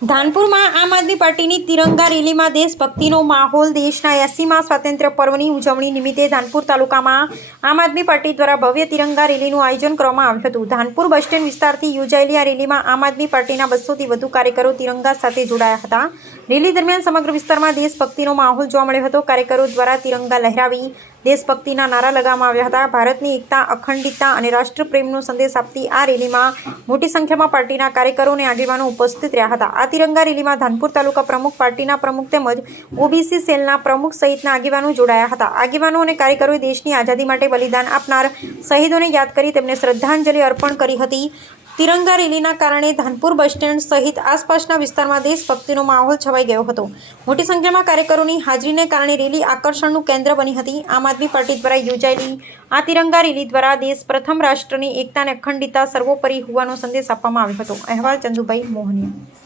ધાનપુરમાં આમ આદમી પાર્ટીની તિરંગા રેલીમાં દેશભક્તિનો માહોલ। દેશના 80મા સ્વાતંત્ર્ય પર્વની ઉજવણી નિમિત્તે ધાનપુર તાલુકામાં આમ આદમી પાર્ટી દ્વારા ભવ્ય તિરંગા રેલીનું આયોજન કરવામાં આવ્યું હતું। ધાનપુર બસ સ્ટેન્ડ વિસ્તારથી યોજાયેલી આ રેલીમાં આમ આદમી પાર્ટીના 200થી વધુ કાર્યકરો તિરંગા સાથે જોડાયા હતા। રેલી દરમિયાન સમગ્ર વિસ્તારમાં દેશભક્તિનો માહોલ જોવા મળ્યો હતો। કાર્યકરો દ્વારા તિરંગા લહેરાવી દેશભક્તિના નારા લગાવવામાં આવ્યા હતા। ભારતની એકતા, અખંડિતતા અને રાષ્ટ્રપ્રેમનો સંદેશ આપતી આ રેલીમાં મોટી સંખ્યામાં પાર્ટીના કાર્યકરો અને આગેવાનો ઉપસ્થિત રહ્યા હતા। આ તિરંગા રેલીમાં ધાનપુર તાલુકા પ્રમુખ, પાર્ટીના પ્રમુખ તેમજ ઓબીસી સેલના પ્રમુખ સહિતના આગેવાનો જોડાયા હતા। આગેવાનો અને કાર્યકરોએ દેશની આઝાદી માટે બલિદાન આપનાર શહીદોને યાદ કરી તેમને શ્રદ્ધાંજલિ અર્પણ કરી હતી। તિરંગા રેલીના કારણે ધાનપુર બસ સ્ટેન્ડ સહિત આસપાસના વિસ્તારમાં દેશભક્તિનો માહોલ છવાઈ ગયો હતો। મોટી સંખ્યામાં કાર્યકરોની હાજરીને કારણે રેલી આકર્ષણનું કેન્દ્ર બની હતી। આમ આદમી પાર્ટી દ્વારા યોજાયેલી આ તિરંગા રેલી દ્વારા દેશ પ્રથમ, રાષ્ટ્રની એકતા અને અખંડિતતા સર્વોપરી હોવાનો સંદેશ આપવામાં આવ્યો હતો। અહેવાલ ચંદુભાઈ મોહનિયા।